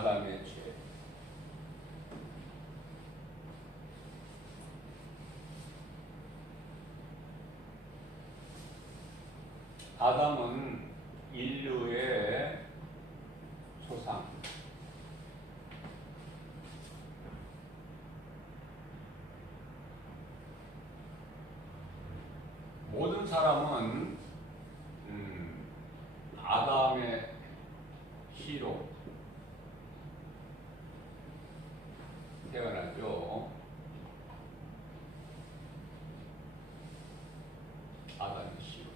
아담의 죄. 아담은 인류의 조상. 모든 사람은 아담의 씨로 태어나죠. 아담의 씨로.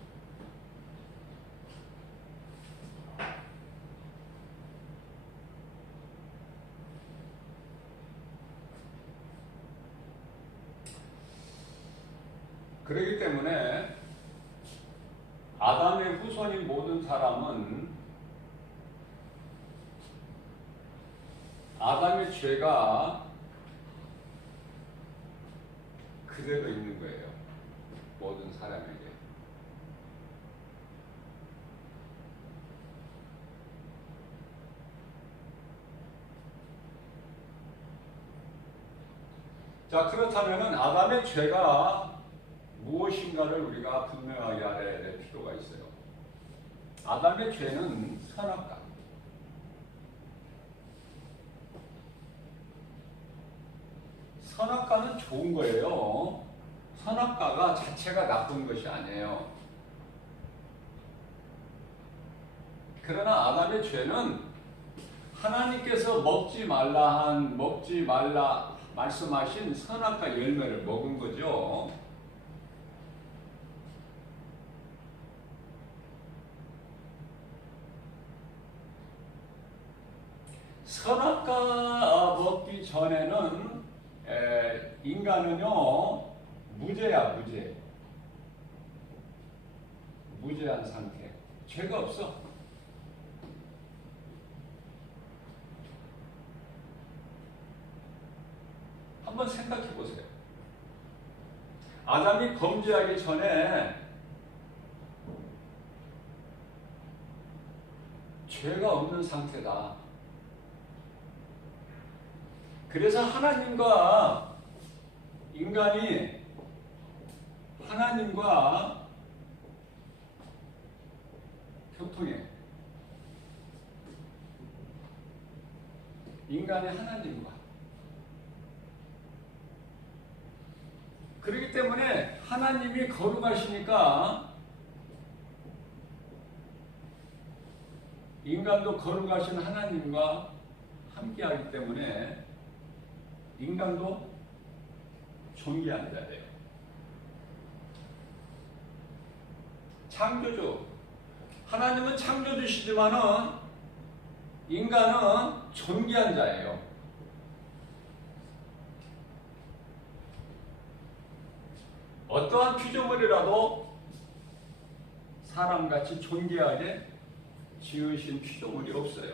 그렇기 때문에 아담의 후손인 모든 사람은 아담의 죄가 그대로 있는 거예요. 모든 사람에게. 자, 그렇다면 아담의 죄가 무엇인가를 우리가 분명하게 알아야 될 필요가 있어요. 아담의 죄는 선악과. 선악과는 좋은 거예요. 선악과가 자체가 나쁜 것이 아니에요. 그러나 아담의 죄는 하나님께서 먹지 말라 말씀하신 선악과 열매를 먹은 거죠. 선악과 먹기 전에는 인간은요 무죄야. 무죄한 상태. 죄가 없어. 한번 생각해 보세요. 아담이 범죄하기 전에 죄가 없는 상태다. 그래서 하나님과 인간이 하나님과 교통해. 인간이 하나님과. 그렇기 때문에 하나님이 거룩하시니까 인간도 거룩하신 하나님과 함께하기 때문에 인간도 존귀한 자예요. 창조주. 하나님은 창조주시지만은 인간은 존귀한 자예요. 어떠한 피조물이라도 사람같이 존귀하게 지으신 피조물이 없어요.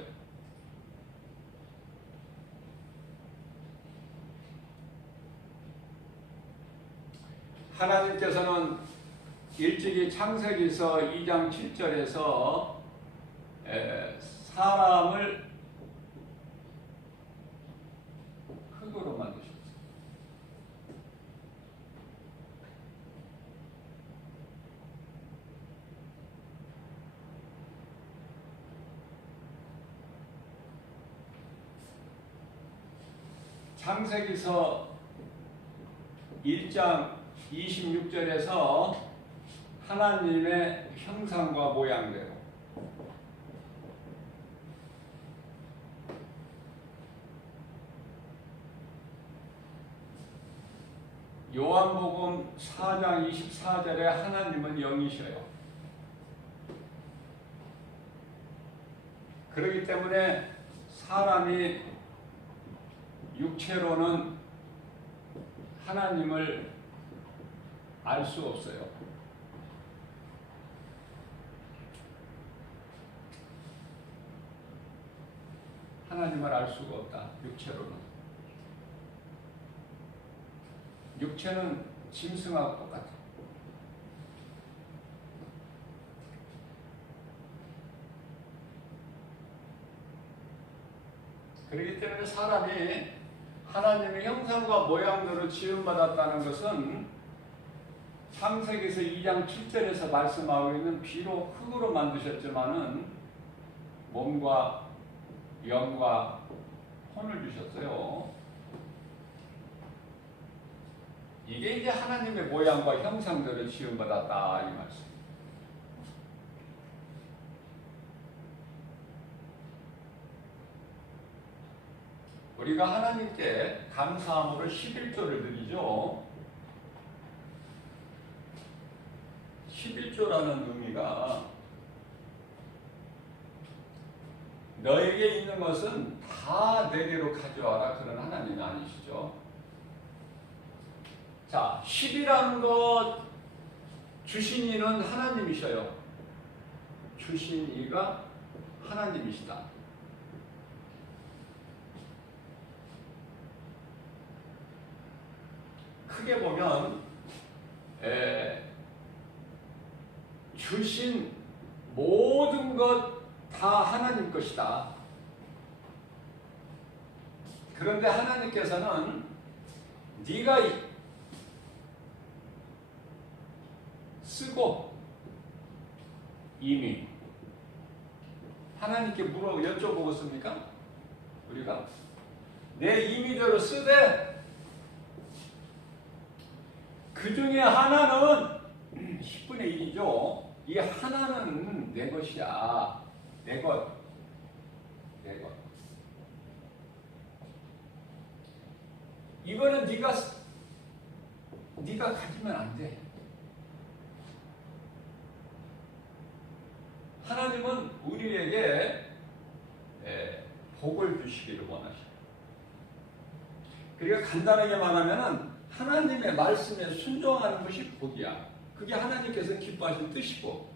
하나님께서는 일찍이 창세기서 2장 7절에서 사람을 흙으로 만드셨어요. 창세기서 1장 26절에서 하나님의 형상과 모양대로 요한복음 4장 24절에 하나님은 영이셔요. 그렇기 때문에 사람이 육체로는 하나님을 알 수 없어요. 하나님을 알 수가 없다. 육체로는. 육체는 짐승하고 똑같아. 그렇기 때문에 사람이 하나님의 형상과 모양대로 지음받았다는 것은 창세기에서 2장 7절에서 말씀하고 있는 비록 흙으로 만드셨지만은 몸과 영과 혼을 주셨어요. 이게 이제 하나님의 모양과 형상대로 지음받았다 이 말씀. 우리가 하나님께 감사함으로 11조를 드리죠. 11조라는 의미가 너에게 있는 것은 다 내게로 가져와라 그런 하나님이 아니시죠. 자, 10이라는 것 주신 이는 하나님이셔요. 주신 이가 하나님이시다. 크게 보면 주신 모든 것 다 하나님 것이다. 그런데 하나님께서는 네가 쓰고 이미 하나님께 여쭤보겠습니까? 우리가 내 임의대로 쓰되 그 중에 하나는 10분의 1이죠. 이 하나는 내 것이야. 내 것. 이거는 네가 가지면 안 돼. 하나님은 우리에게 복을 주시기를 원하셔요. 그러니까 간단하게 말하면은 하나님의 말씀에 순종하는 것이 복이야. 그게 하나님께서 기뻐하신 뜻이고.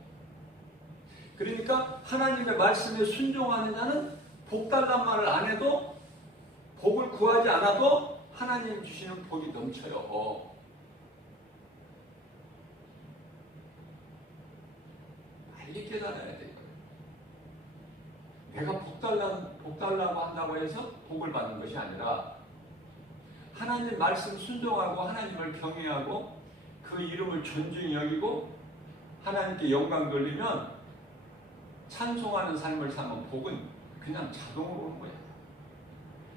그러니까 하나님의 말씀에 순종하는 자는 복 달란 말을 안 해도 복을 구하지 않아도 하나님 주시는 복이 넘쳐요. 빨리 깨달아야 돼. 내가 복 달라고 한다고 해서 복을 받는 것이 아니라 하나님 말씀 순종하고 하나님을 경외하고 그 이름을 존중히 여기고 하나님께 영광 돌리면 찬송하는 삶을 사는 복은 그냥 자동으로 오는 거야.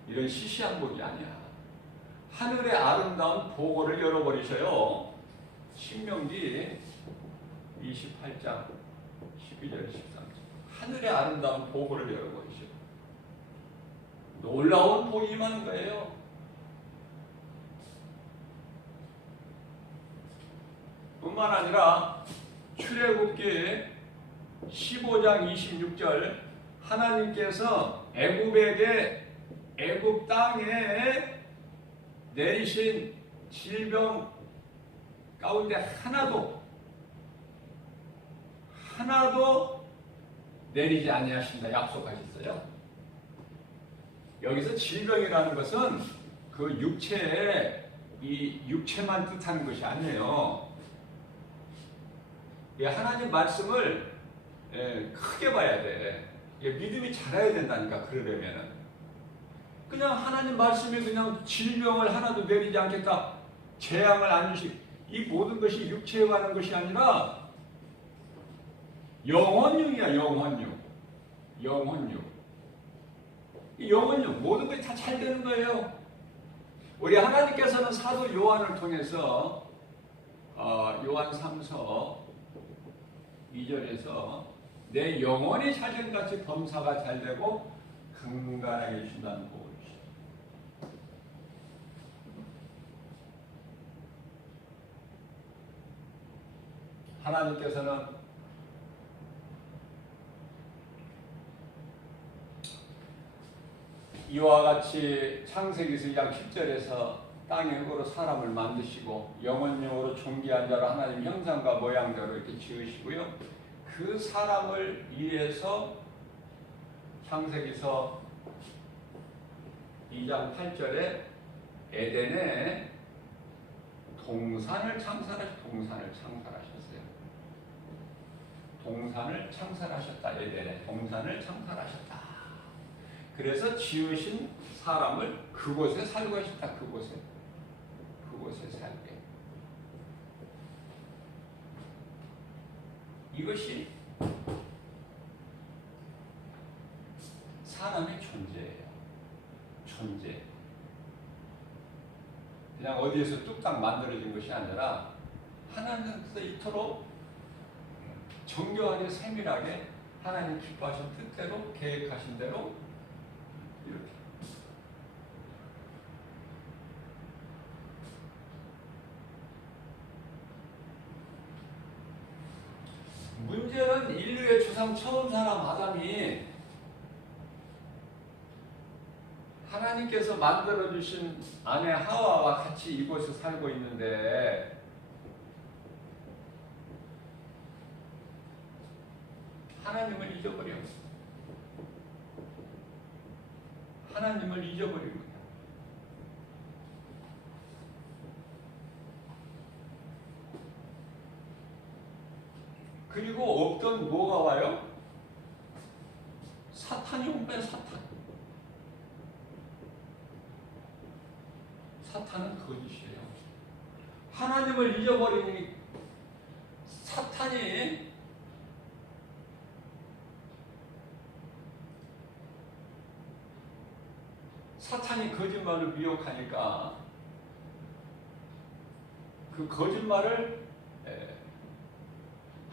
이런 시시한 복이 아니야. 하늘의 아름다운 보고를 열어버리셔요. 신명기 28장 12절 13절 하늘의 아름다운 보고를 열어버리셔. 놀라운 복이 임하는 거예요. 뿐만 아니라 출애굽기 15장 26절 하나님께서 애굽 땅에 내리신 질병 가운데 하나도 내리지 아니하신다 약속하셨어요. 여기서 질병이라는 것은 그 육체만 뜻하는 것이 아니에요. 하나님 말씀을 크게 봐야 돼. 믿음이 자라야 된다니까. 그러려면은 그냥 하나님 말씀에 그냥 질병을 하나도 내리지 않겠다, 재앙을 안 주시, 이 모든 것이 육체에 관한 것이 아니라 영혼육이야. 영혼육. 이 영혼육 모든 것이 다 잘 되는 거예요. 우리 하나님께서는 사도 요한을 통해서 요한 3서 2절에서 내 영혼이 자전같이 범사가 잘되고 강건하게 준다는 복을 주시다. 하나님께서는 이와 같이 창세기서 2장 10절에서 땅의 흙으로 사람을 만드시고 영혼용으로 존귀한 자로 하나님 형상과 모양대로 이렇게 지으시고요. 그 사람을 위해서 창세기서 2장 8절에 에덴에 동산을 창설하셨어요. 동산을 창설하셨다. 에덴에 동산을 창설하셨다. 그래서 지으신 사람을 그곳에 살고 하셨다. 그곳에 살게. 이것이 사람의 존재예요. 존재. 그냥 어디에서 뚝딱 만들어진 것이 아니라 하나님께서 이토록 정교하게 세밀하게 하나님 기뻐하신 뜻대로 계획하신 대로 이렇게. 문제는 인류의 조상 처음 사람 아담이 하나님께서 만들어주신 아내 하와와 같이 이곳에 살고 있는데 하나님을 잊어버려. 하나님을 잊어버린 거야. 그리고 없던 뭐가 와요? 사탄이 온 거야, 사탄. 사탄은 거짓이에요. 하나님을 잊어버리니 사탄이 거짓말을 미혹하니까 그 거짓말을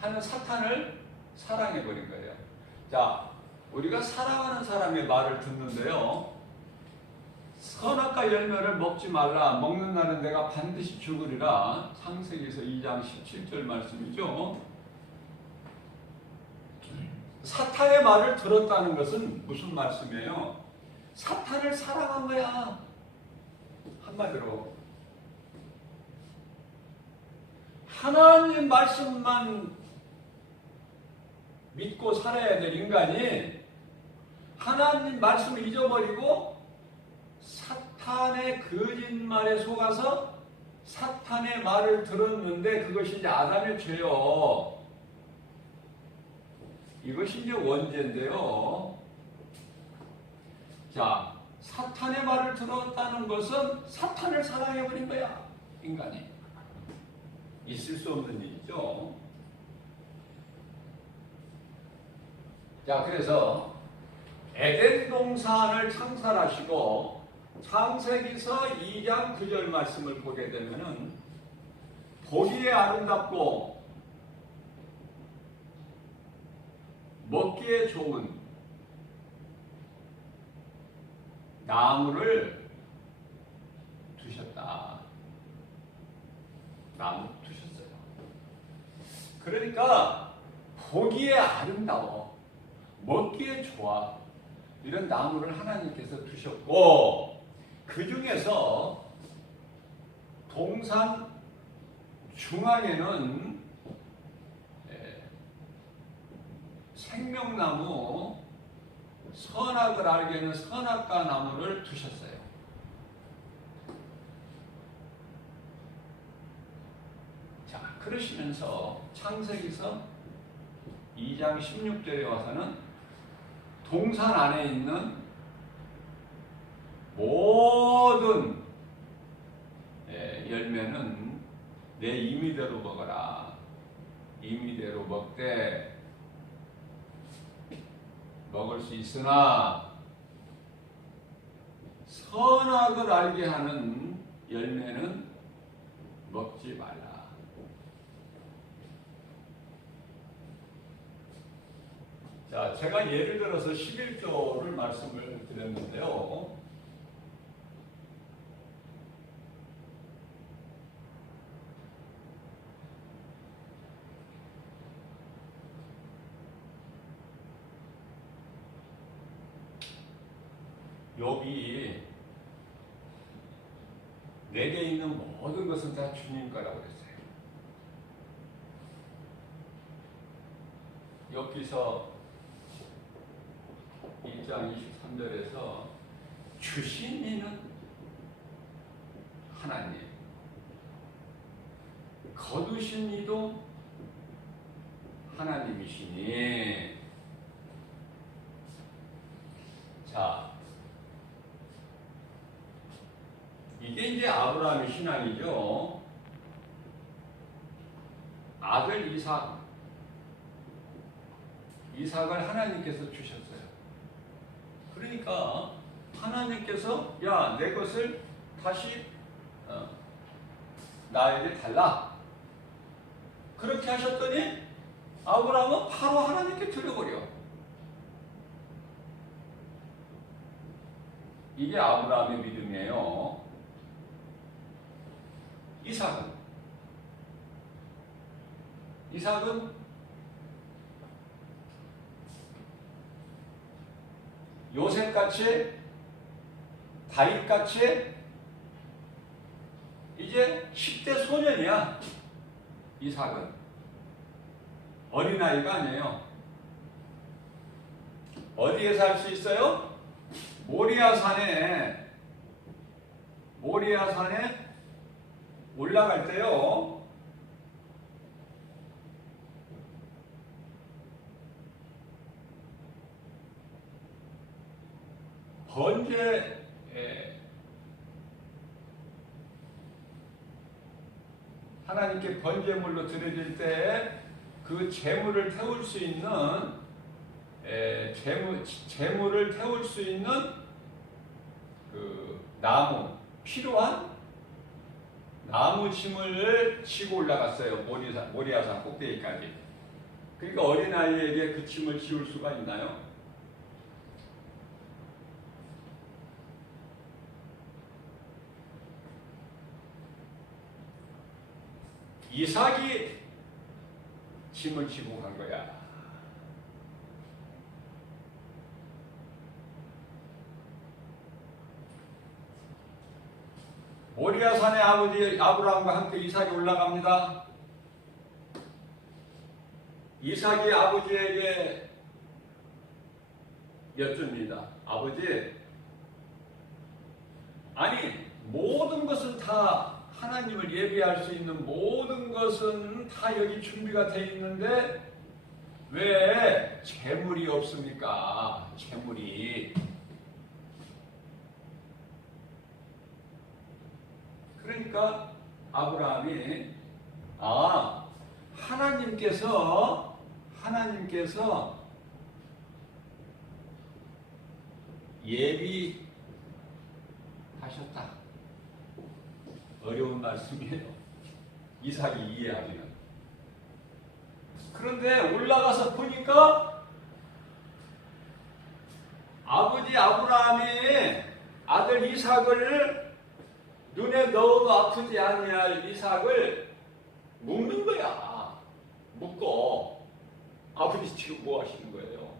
하는 사탄을 사랑해버린 거예요. 자, 우리가 사랑하는 사람의 말을 듣는데요. 선악과 열매를 먹지 말라. 먹는 날은 내가 반드시 죽으리라. 창세기에서 2장 17절 말씀이죠. 사탄의 말을 들었다는 것은 무슨 말씀이에요? 사탄을 사랑한 거야. 한마디로 하나님 말씀만 믿고 살아야 될 인간이 하나님 말씀을 잊어버리고 사탄의 거짓말에 속아서 사탄의 말을 들었는데 그것이 이제 아담의 죄요. 이것이 이제 원죄인데요. 자, 사탄의 말을 들었다는 것은 사탄을 사랑해버린 거야. 인간이. 있을 수 없는 일이죠. 자, 그래서 에덴 동산을 창설하시고 창세기서 2장 9절 말씀을 보게 되면은 보기에 아름답고 먹기에 좋은 나무를 두셨다. 나무 두셨어요. 그러니까 보기에 아름다워, 먹기에 좋아. 이런 나무를 하나님께서 두셨고 그 중에서 동산 중앙에는 생명나무, 선악을 알게 하는 선악과 나무를 두셨어요. 자, 그러시면서 창세기서 2장 16절에 와서는 동산 안에 있는 모든 열매는 내 임의대로 먹어라. 임의대로 먹되 먹을 수 있으나 선악을 알게 하는 열매는 먹지 말라. 자, 제가 예를 들어서 11조를 말씀을 드렸는데요. 욥이 내게 있는 모든 것은 다 주님 거라고 그랬어요. 욥기서 1장 23절에서 주신 이는 하나님, 거두신 이도 하나님이시니. 자, 이게 이제 아브라함의 신앙이죠. 아들 이삭을 하나님께서 주셨어요. 그러니까 하나님께서 야, 내 것을 다시 나에게 달라. 그렇게 하셨더니 아브라함은 바로 하나님께 드려버려. 이게 아브라함의 믿음이에요. 이삭은 요셉같이 다윗같이 이제 10대 소년이야. 이삭은 어린아이가 아니에요. 어디에 살 수 있어요? 모리아산에 올라갈 때요, 하나님께 번제물로 드려질 때 그 재물을 태울 수 있는 재물을 태울 수 있는 그 필요한 나무 짐을 지고 올라갔어요. 모리아산 꼭대기까지. 그러니까 어린아이에게 그 짐을 지울 수가 있나요? 이삭이 짐을 지고 간 거야. 모리아산의 아버지 아브라함과 함께 이삭이 올라갑니다. 이삭이 아버지에게 여쭙니다. 아버지, 아니 모든 것은 다 하나님을 예배할 수 있는 모든 것은 다 여기 준비가 되어 있는데 왜 재물이 없습니까? 재물이. 그러니까 아브라함이 하나님께서 예비하셨다. 어려운 말씀이에요. 이삭이 이해하기는. 그런데 올라가서 보니까 아버지 아브라함이 아들 이삭을 눈에 넣어도 아프지 아니할 이삭을 묶는 거야. 묶어. 아버지 지금 뭐 하시는 거예요?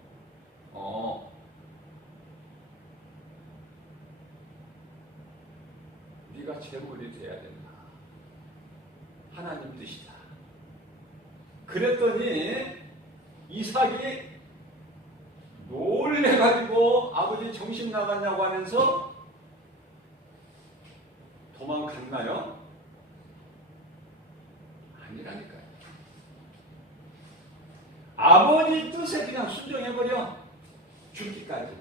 네가 재물이 돼야 된다. 하나님 뜻이다. 그랬더니 이삭이 놀래가지고 아버지 정신 나갔냐고 하면서 도망갔나요? 아니라니까요. 아버지 뜻에 그냥 순종해버려. 죽기까지.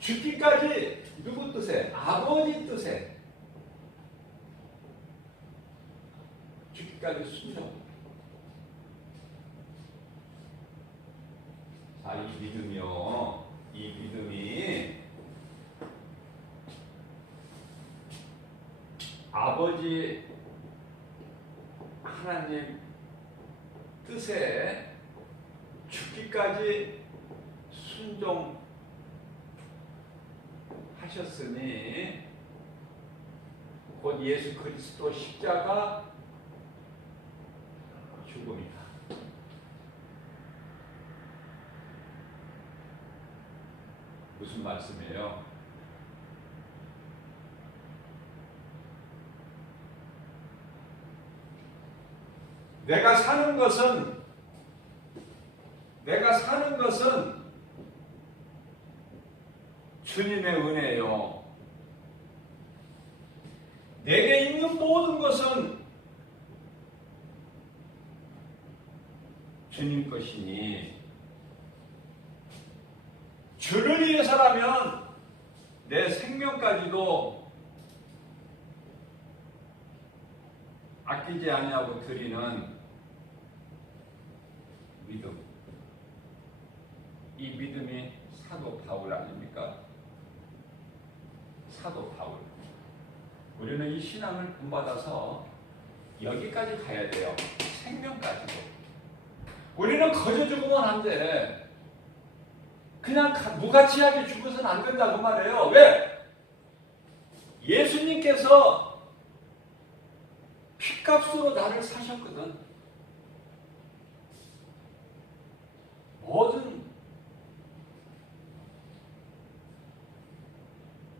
죽기까지 누구 뜻에? 아버지 뜻에. 죽기까지 순종. 자, 이 믿음이요. 이 믿음이 아버지 하나님 뜻에 죽기까지 순종하셨으니 곧 예수 그리스도 십자가 죽음이다. 무슨 말씀이에요? 내가 사는 것은 주님의 은혜요. 내게 있는 모든 것은 주님 것이니 주를 위해서라면 내 생명까지도 아끼지 아니하고 드리는 믿음. 이 믿음이 사도 바울 아닙니까? 사도 바울. 우리는 이 신앙을 본받아서 여기까지 가야 돼요. 생명까지도. 우리는 거저 죽으면 안 돼. 그냥 무가치하게 죽어서는 안 된다고 말해요. 왜? 예수님께서 피값으로 나를 사셨거든. 모든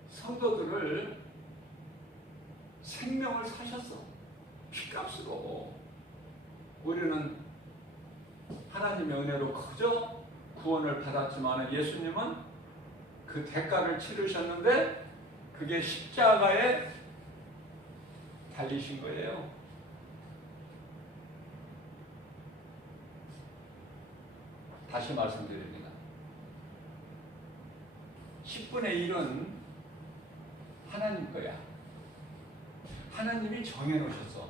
성도들을 생명을 사셨어. 피값으로. 우리는 하나님의 은혜로 그저 구원을 받았지만 예수님은 그 대가를 치르셨는데 그게 십자가에 달리신 거예요. 다시 말씀드립니다. 10분의 1은 하나님 거야. 하나님이 정해놓으셨어.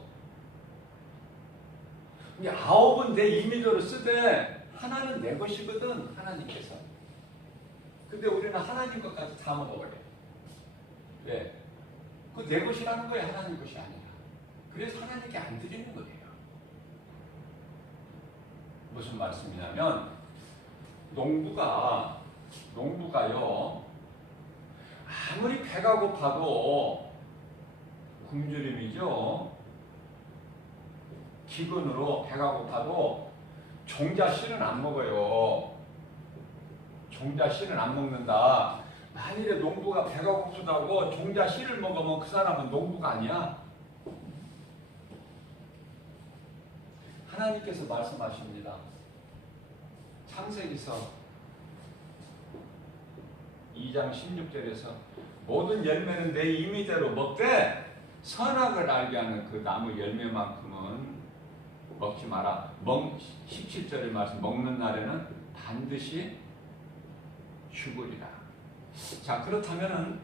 근데 9은 내 임의대로 쓰되 하나는 내 것이거든. 하나님께서. 근데 우리는 하나님 것까지 다 먹어버려. 왜? 그거 내 것이라는 거야. 하나님 것이 아니라. 그래서 하나님께 안 드리는 거예요. 무슨 말씀이냐면 농부가요 아무리 배가 고파도 굶주림이죠. 기근으로 배가 고파도 종자 씨는 안 먹어요. 종자 씨는 안 먹는다. 만일에 농부가 배가 고프다고 종자 씨를 먹으면 그 사람은 농부가 아니야. 하나님께서 말씀하십니다. 창세기서 2장 16절에서 모든 열매는 내 임의대로 먹되 선악을 알게 하는 그 나무 열매만큼은 먹지 마라. 17절의 말씀, 먹는 날에는 반드시 죽으리라. 자, 그렇다면은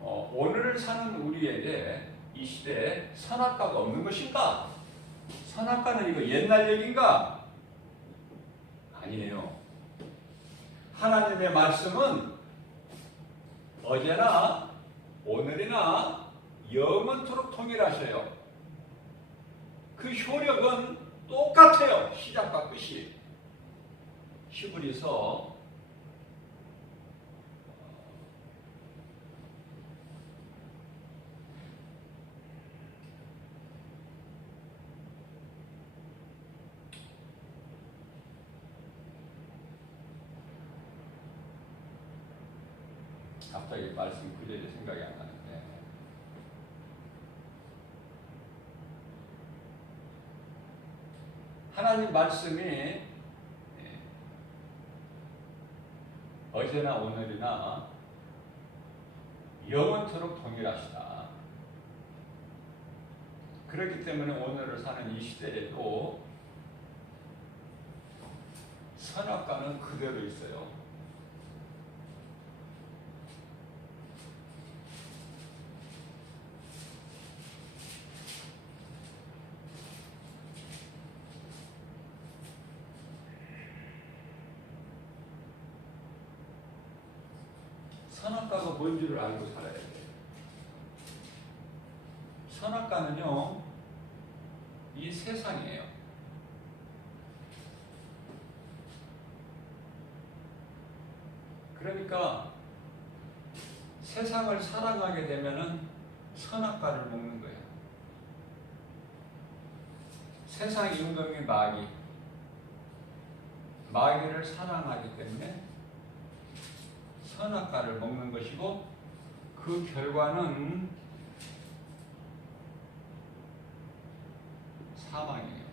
오늘을 사는 우리에게 이 시대에 선악과가 없는 것인가? 선악과는 이거 옛날 얘기인가? 아니에요. 하나님의 말씀은 어제나 오늘이나 영원토록 동일하셔요. 그 효력은 똑같아요. 시작과 끝이. 히브리서 '갑자기 말씀 구절이 생각이 안 나는데 하나님 말씀이 어제나 오늘이나 영원토록 동일하시다. 그렇기 때문에 오늘을 사는 이 시대에도 선악과는 그대로 있어요. 선악과가 뭔지를 알고 살아야 돼요. 선악과는요, 이 세상이에요. 그러니까 세상을 사랑하게 되면은 선악과를 먹는 거예요. 세상 임금이 마귀를 사랑하기 때문에 선악과를 먹는 것이고 그 결과는 사망이에요.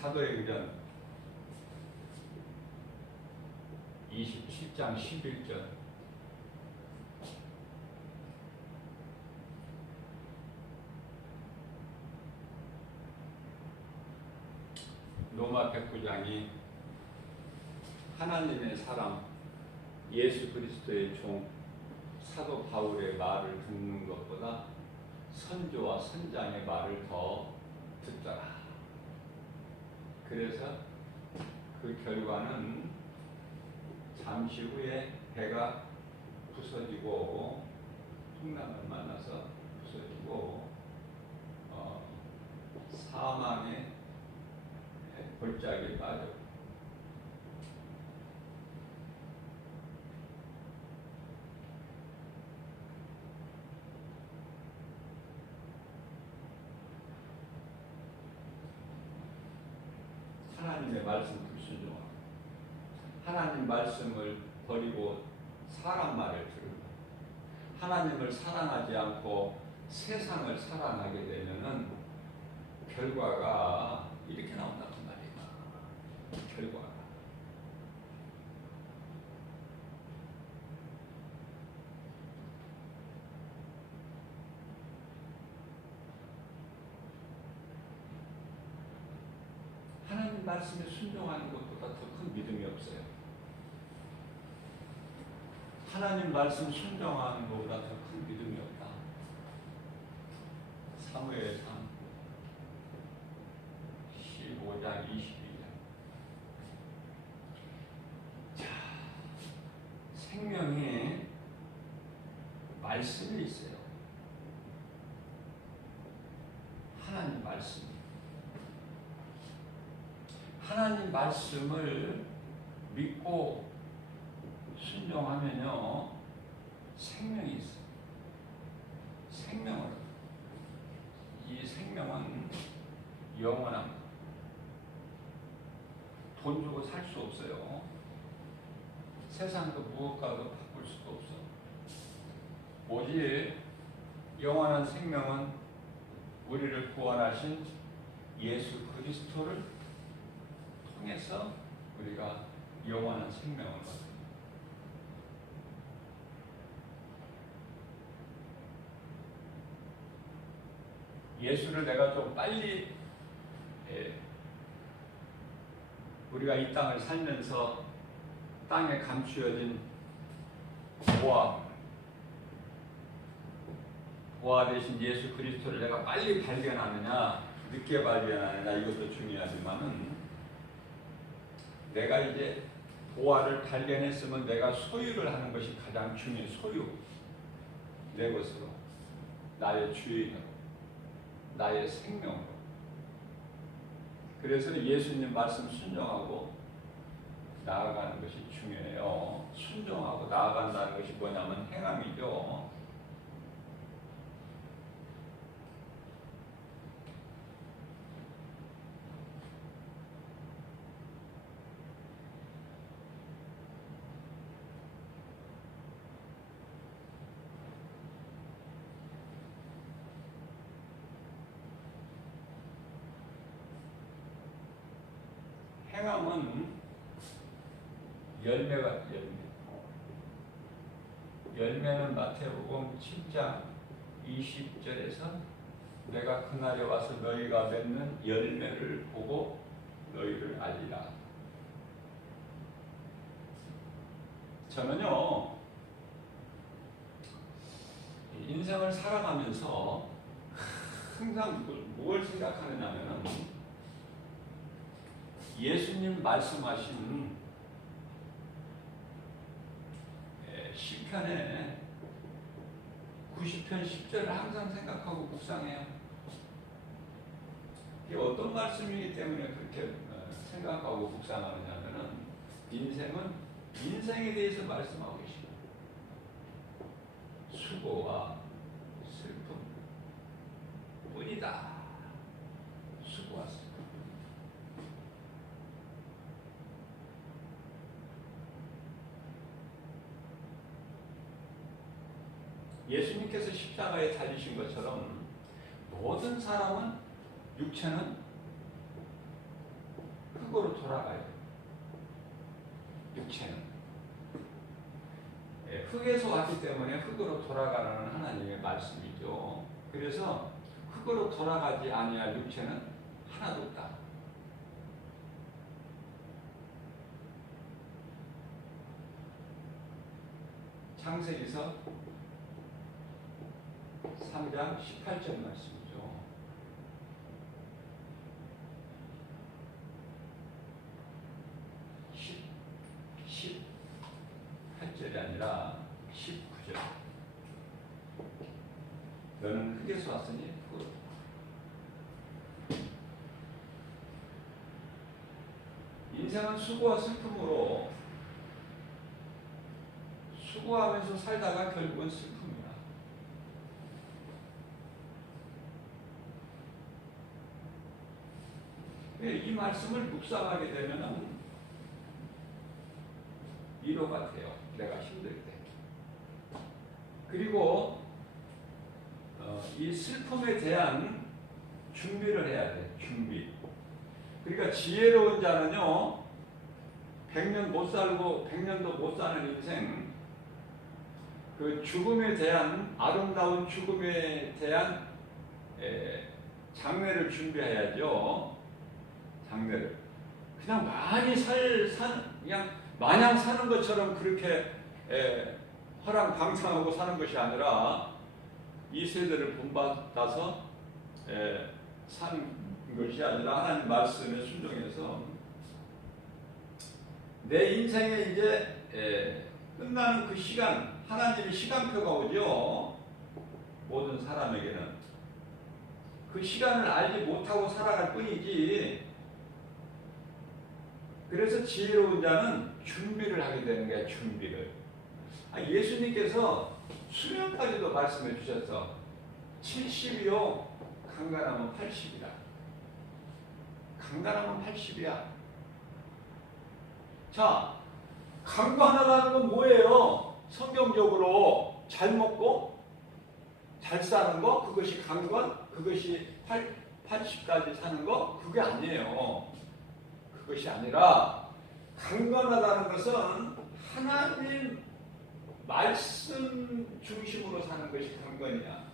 사도행전 27장 11절. 로마 백부장이 하나님의 사람 예수 그리스도의 종 사도 바울의 말을 듣는 것보다 선조와 선장의 말을 더 듣더라. 그래서 그 결과는 잠시 후에 배가 부서지고 풍랑을 만나서 부서지고 사망의 골짜기에 빠져. 하나님의 말씀 불순종하고 하나님 말씀을 버리고 사람 말을 들으면 하나님을 사랑하지 않고 세상을 사랑하게 되면은 결과가 이렇게 나온다는 말이야. 결과가. 하나님 말씀에 순종하는 것보다 더 큰 믿음이 없어요. 하나님 말씀 순종하는 것보다 더 큰 믿음이 없다. 사무엘상 15장 22절. 자, 생명에 말씀이 있어요. 하나님 말씀. 하나님 말씀을 믿고 순종하면요 생명이 있어요. 생명을 이 생명은 영원합니다. 돈 주고 살 수 없어요. 세상도 무엇과도 바꿀 수도 없어. 오직 영원한 생명은 우리를 구원하신 예수 그리스도를 통해서 우리가 영원한 생명을 얻습니다. 예수를 내가 좀 빨리 우리가 이 땅을 살면서 땅에 감추어진 보아 대신 예수 그리스도를 내가 빨리 발견하느냐 늦게 발견하느냐 이것도 중요하지만은 내가 이제 보아를 발견했으면 내가 소유를 하는 것이 가장 중요해. 소유. 내 것으로. 나의 주인으로. 나의 생명으로. 그래서 예수님 말씀 순종하고 나아가는 것이 중요해요. 순종하고 나아간다는 것이 뭐냐면 행함이죠. 행함은 열매가 열매는 마태복음 7장 20절에서 내가 그날에 와서 너희가 맺는 열매를 보고 너희를 알리라. 저는요 인생을 살아가면서 항상 뭘 생각하느냐면 예수님 말씀하신 시편에 90편 10절을 항상 생각하고 묵상해요. 이게 어떤 말씀이기 때문에 그렇게 생각하고 묵상하느냐면은 인생은 인생에 대해서 말씀하고 계십니다. 수고와 슬픔 뿐이다. 수고와 슬픔. 예수님께서 십자가에 달리신 것처럼 모든 사람은 육체는 흙으로 돌아가요. 육체는. 흙에서 왔기 때문에 흙으로 돌아가라는 하나님의 말씀이죠. 그래서 흙으로 돌아가지 아니할 육체는 하나도 없다. 창세기서 3장 18절 말씀이죠. 18절이 아니라 19절. 너는 흙에서 왔으니 흙으로. 인생은 수고와 슬픔으로 수고하면서 살다가 결국은 슬픔이야. 이 말씀을 묵상하게 되면 위로가 돼요. 내가 힘들 때. 그리고 이 슬픔에 대한 준비를 해야 돼. 준비. 그러니까 지혜로운 자는요, 100년 못 살고 100년도 못 사는 인생, 그 죽음에 대한, 아름다운 죽음에 대한 장례를 준비해야죠. 장례를. 그냥 많이 그냥 마냥 사는 것처럼 그렇게 허랑방탕하고 사는 것이 아니라 이 세대를 본받아서 사는 것이 아니라 하나님 말씀에 순종해서 내 인생에 이제 끝나는 그 시간, 하나님의 시간표가 오죠. 모든 사람에게는 그 시간을 알지 못하고 살아갈 뿐이지. 그래서 지혜로운 자는 준비를 하게 되는 거야. 준비를. 예수님께서 수명까지도 말씀해 주셨어. 70이요 강간하면 80이다. 강간하면 80이야. 자, 강간하다는 건 뭐예요? 성경적으로 잘 먹고 잘 사는 거, 그것이 강간, 그것이 80까지 사는 거, 그게 아니에요. 그것이 아니라 강건하다는 것은 하나님 말씀 중심으로 사는 것이 강건이야.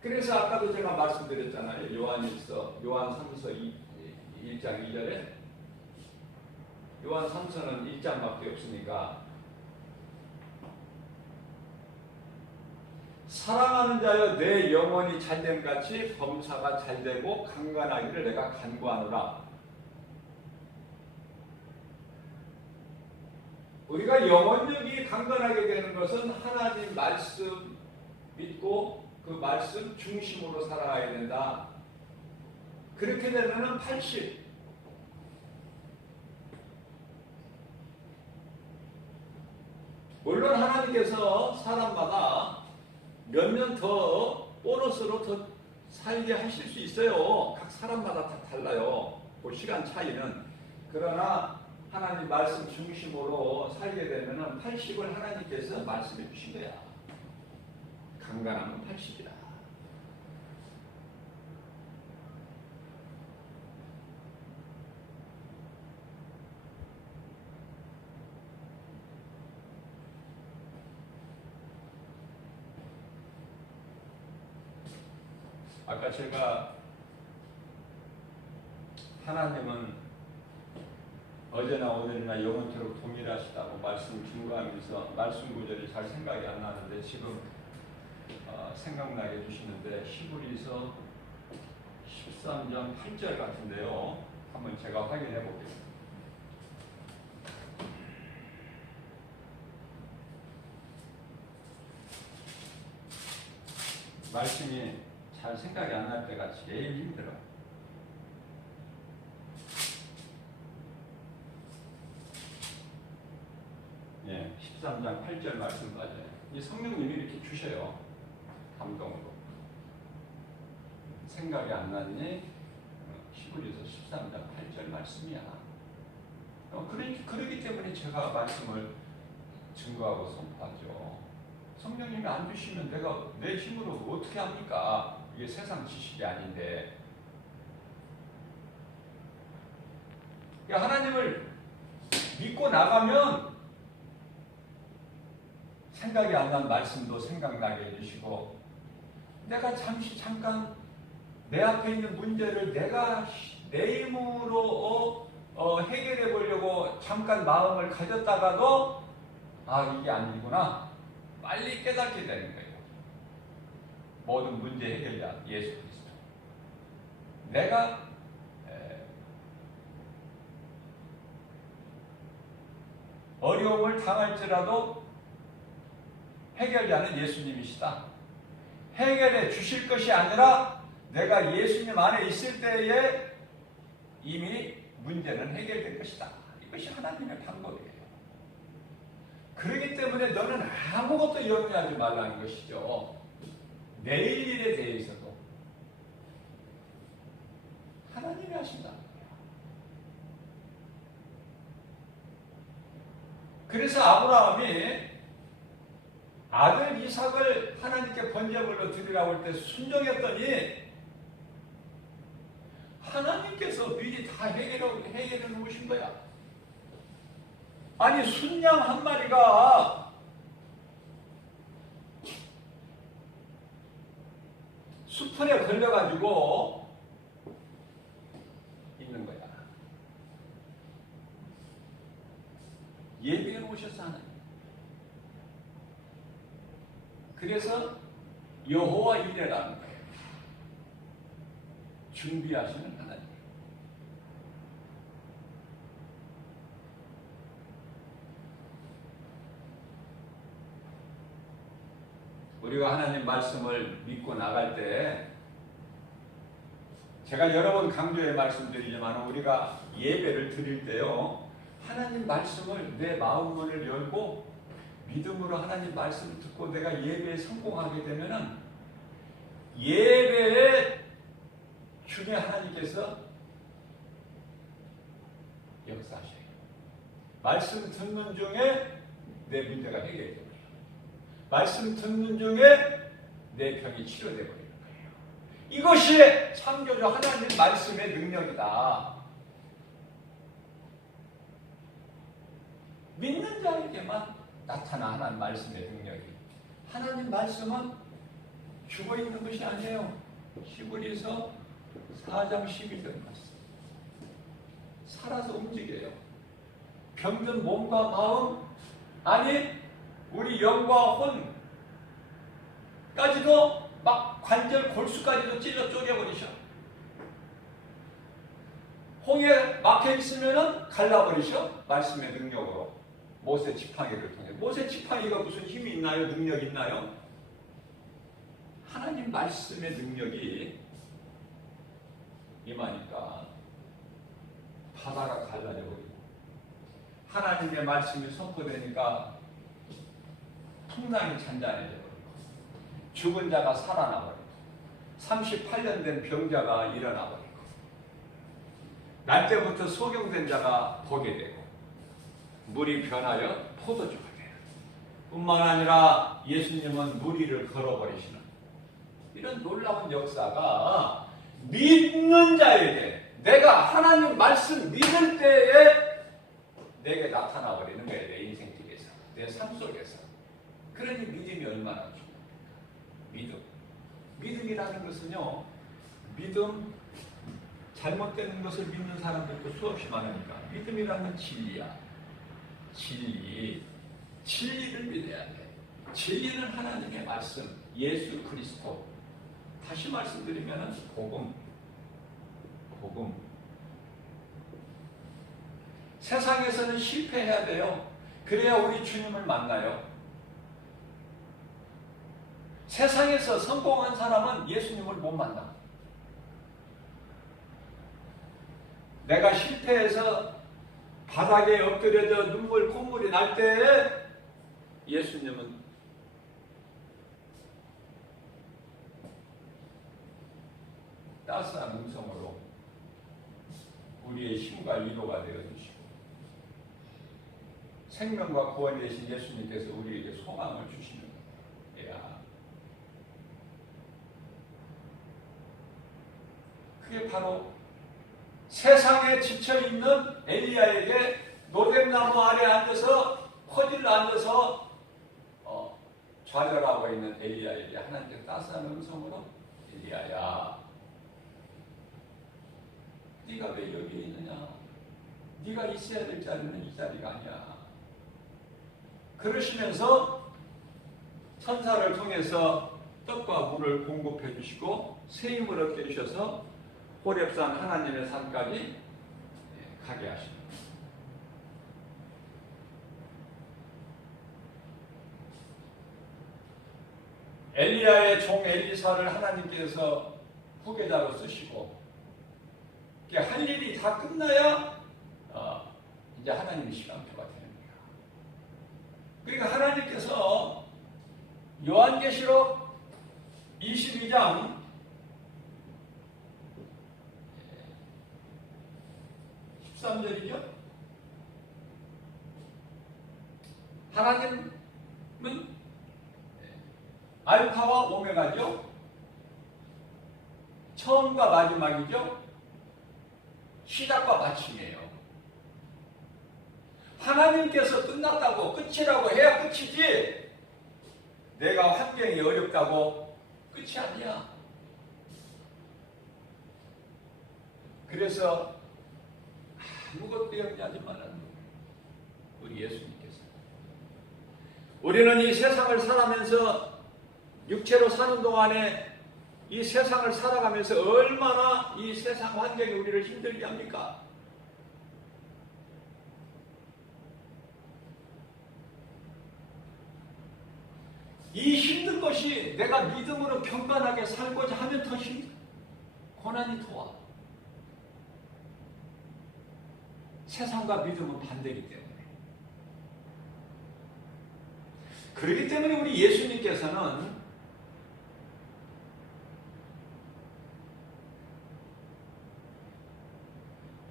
그래서 아까도 제가 말씀드렸잖아요. 요한 3서 1장 2절에 요한 3서는 1장밖에 없으니까 사랑하는 자여 내 영혼이 잘됨 같이 범사가 잘되고 강건하기를 내가 간구하노라. 우리가 영혼력이 강건하게 되는 것은 하나님 말씀 믿고 그 말씀 중심으로 살아가야 된다. 그렇게 되면은 80. 물론 하나님께서 사람마다 몇 년 더 보너스로 더 살게 하실 수 있어요. 각 사람마다 다 달라요. 그 시간 차이는. 그러나 하나님 말씀 중심으로 살게 되면은 80을 하나님께서 말씀해 주신 거야. 강간하면 80이다. 아까 제가 하나님은 어제나 오늘이나 영원토록 동일하시다고 말씀 증거하면서 말씀 구절이 잘 생각이 안 나는데 지금 생각나게 해주시는데 히브리서 13장 8절 같은데요. 한번 제가 확인해 볼게요. 말씀이 잘 생각이 안 날 때가 제일 힘들어. 예, 13장 8절 말씀 맞아요. 이 성령님이 이렇게 주셔요. 감동으로. 생각이 안 났니? 히브리서 13장 8절 말씀이야. 그러기 때문에 제가 말씀을 증거하고 선포하죠. 성령님이 안 주시면 내가 내 힘으로 어떻게 합니까? 이게 세상 지식이 아닌데. 하나님을 믿고 나가면 생각이 안 난 말씀도 생각나게 해주시고, 내가 잠깐 내 앞에 있는 문제를 내가 내 힘으로 해결해 보려고 잠깐 마음을 가졌다가도 이게 아니구나 빨리 깨닫게 되는 거예요. 모든 문제 해결자 예수 그리스도. 내가 어려움을 당할지라도 해결자는 예수님이시다. 해결해 주실 것이 아니라 내가 예수님 안에 있을 때에 이미 문제는 해결될 것이다. 이것이 하나님의 방법이에요. 그렇기 때문에 너는 아무것도 염려하지 말라는 것이죠. 내일 일에 대해서도 하나님이 하신다. 그래서 아브라함이 아들 이삭을 하나님께 번제물로 드리라고 할 때 순종했더니 하나님께서 미리 다 해결해 놓으신 거야. 아니 순양 한 마리가 수풀에 걸려가지고 있는 거야. 예비해 놓으셨어 하나님. 그래서 여호와 이레라는 거예요. 준비하시는 하나님. 우리가 하나님 말씀을 믿고 나갈 때 제가 여러 번 강조해 말씀드리지만 우리가 예배를 드릴 때요. 하나님 말씀을 내 마음문을 열고 믿음으로 하나님 말씀을 듣고 내가 예배에 성공하게 되면은 예배의 중에 하나님께서 역사하셔요. 말씀 듣는 중에 내 문제가 해결돼요. 말씀 듣는 중에 내 병이 치료되어 버리는 거예요. 이것이 참교조 하나님 말씀의 능력이다. 믿는 자에게만 나타나는 말씀의 능력이. 하나님 말씀은 죽어있는 것이 아니에요. 히브리서 4장 12절 말씀. 살아서 움직여요. 병든 몸과 마음, 아니 우리 영과 혼까지도 막 관절 골수까지도 찔러 쪼개버리셔. 홍에 막혀 있으면은 갈라버리셔. 말씀의 능력으로. 모세 지팡이를 통해. 모세 지팡이가 무슨 힘이 있나요? 능력이 있나요? 하나님 말씀의 능력이 임하니까 바다가 갈라져 버리고, 하나님의 말씀이 선포되니까 풍랑이 잔잔해져 버리고, 죽은 자가 살아나 버리고, 38년 된 병자가 일어나 버리고, 날 때부터 소경된 자가 보게 되고, 물이 변하여 포도주가 되는, 뿐만 아니라 예수님은 물 위를 걸어버리시는 이런 놀라운 역사가 믿는 자에게, 내가 하나님 말씀 믿을 때에 내게 나타나 버리는 거예요. 내 인생 속에서, 내 삶 속에서. 그러니 믿음이 얼마나 중요합니까? 믿음이라는 것은요, 믿음, 잘못되는 것을 믿는 사람들도 수없이 많으니까. 믿음이라는 진리야. 진리를 믿어야 돼. 진리는 하나님의 말씀, 예수 그리스도. 다시 말씀드리면 복음. 세상에서는 실패해야 돼요. 그래야 우리 주님을 만나요. 세상에서 성공한 사람은 예수님을 못 만나. 내가 실패해서 바닥에 엎드려져 콧물이 날 때에 예수님은 따스한 음성으로 우리의 힘과 위로가 되어주시고, 생명과 구원이 되신 예수님께서 우리에게 소망을 주시는 거예요. 그게 바로 세상에 지쳐있는 엘리야에게 노뎀나무 아래 앉아서 퍼질러 앉아서 좌절하고 있는 엘리야에게 하나님께서 따스한 음성으로 엘리야야, 네가 왜 여기 있느냐? 네가 있어야 될 자리는 이 자리가 아니야. 그러시면서 천사를 통해서 떡과 물을 공급해 주시고 새 힘을 얻게 해주셔서 호렙산 하나님의 산까지 가게 하십니다. 엘리야의 종 엘리사를 하나님께서 후계자로 쓰시고 할 일이 다 끝나야 이제 하나님의 시간표가 됩니다. 그러니까 하나님께서 요한계시록 22장 13절이죠. 하나님은 알파와 오메가죠. 처음과 마지막이죠. 시작과 마침이에요. 하나님께서 끝났다고 끝이라고 해야 끝이지, 내가 환경이 어렵다고 끝이 아니야. 그래서 아무것도 염려하지 말라는 우리 예수님께서, 우리는 이 세상을 살아면서 육체로 사는 동안에 이 세상을 살아가면서 얼마나 이 세상 환경이 우리를 힘들게 합니까? 이 힘든 것이 내가 믿음으로 경건하게 살고자 하면 더 힘들어. 고난이 더 와. 세상과 믿음은 반대이기 때문에. 그렇기 때문에 우리 예수님께서는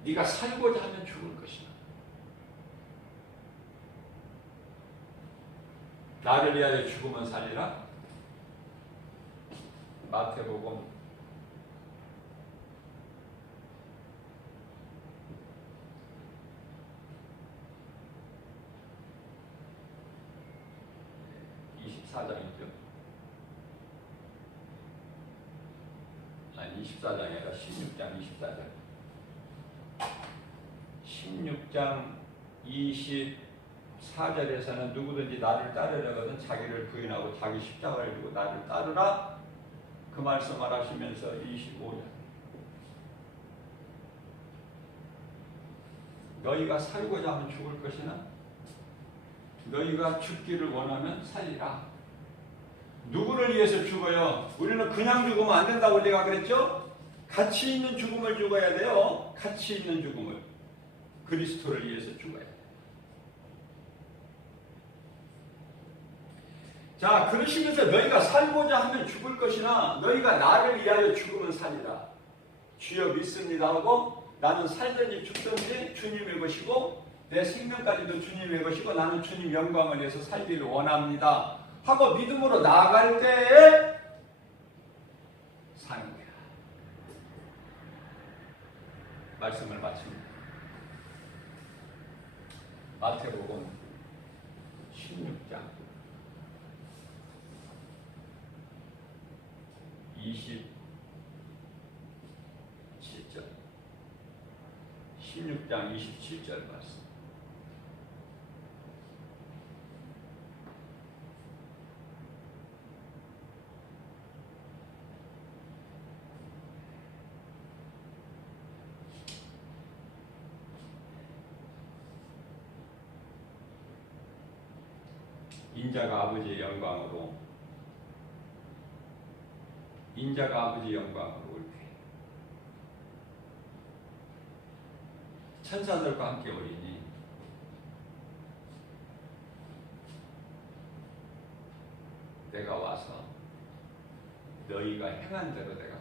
네가 살고자 하면 죽을 것이다. 나를 위하여 죽으면 살리라. 마태복음 24장이죠. 아니 24장이 아니라 16장 24장. 16장 24절에서는 누구든지 나를 따르려거든 자기를 부인하고 자기 십자가를 지고 나를 따르라, 그 말씀을 하시면서 25절, 너희가 살고자 하면 죽을 것이나 너희가 죽기를 원하면 살리라. 누구를 위해서 죽어요? 우리는 그냥 죽으면 안 된다고 내가 그랬죠? 가치 있는 죽음을 죽어야 돼요. 가치 있는 죽음을. 그리스도를 위해서 죽어야 돼요. 자, 그러시면서 너희가 살고자 하면 죽을 것이나 너희가 나를 위하여 죽으면 살리라. 주여 믿습니다 하고 나는 살든지 죽든지 주님의 것이고 내 생명까지도 주님의 것이고 나는 주님 영광을 위해서 살기를 원합니다 하고 믿음으로 나아갈 때에 사는 거야. 말씀을 마칩니다. 마태복음 16장 27절 16장 27절 말씀. 인자가 아버지의 영광으로 올 때 천사들과 함께 오리니 내가 와서 너희가 행한 대로 내가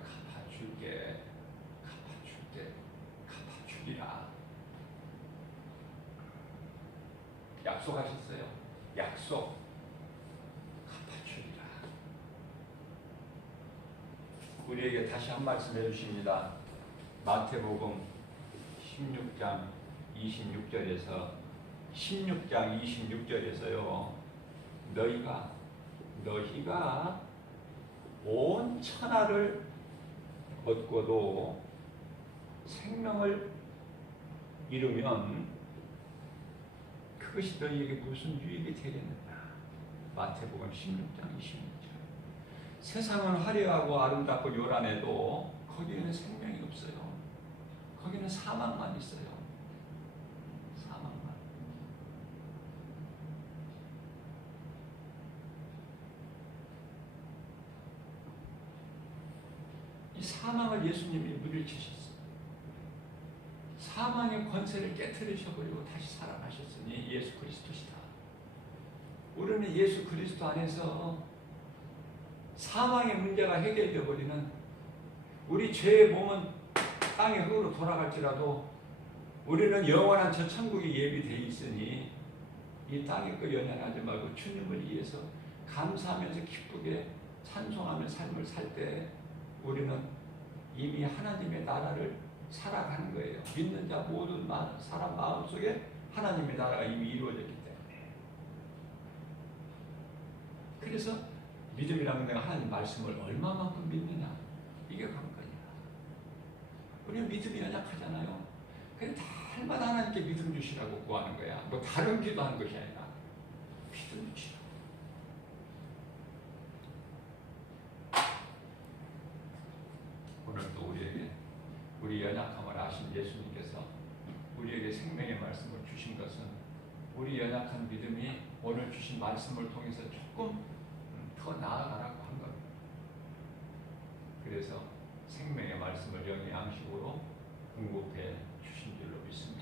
갚아주리라. 약속하셨어요. 약속. 갚아주리라. 우리에게 다시 한 말씀 해주십니다. 마태복음 16장 26절에서 16장 26절에서요. 너희가 온 천하를 얻고도 생명을 잃으면 그것이 너희에게 무슨 유익이 되겠느냐. 마태복음 16장 26절. 세상은 화려하고 아름답고 요란해도 거기에는 생명이 없어요. 거기는 사망만 있어요. 사망만. 이 사망을 예수님이 물리치셨어요. 사망의 권세를 깨트리셔버리고 다시 살아나셨으니 예수 그리스도시다. 우리는 예수 그리스도 안에서 사망의 문제가 해결되어 버리는, 우리 죄의 몸은 땅의 흙으로 돌아갈지라도 우리는 영원한 저 천국이 예비되어 있으니 이 땅의 것 연연하지 말고 주님을 위해서 감사하면서 기쁘게 찬송하며 삶을 살 때 우리는 이미 하나님의 나라를 살아가는 거예요. 믿는 자 모든 사람 마음속에 하나님의 나라가 이미 이루어졌기 때문에. 그래서 믿음이라는 내가 하나님 말씀을 얼마만큼 믿느냐, 이게 관건이야. 우리는 믿음이 연약하잖아요. 그래 달마다 하나님께 믿음 주시라고 구하는 거야. 뭐 다른 기도하는 것이 아니라 믿음 주시라고. 오늘도 우리에게 우리 연약함을 아신 예수님께서 우리에게 생명의 말씀을 주신 것은 우리 연약한 믿음이 오늘 주신 말씀을 통해서 조금 더 나아가라고 한 겁니다. 그래서 생명의 말씀을 영의 양식으로 공급해 주신 줄로 믿습니다.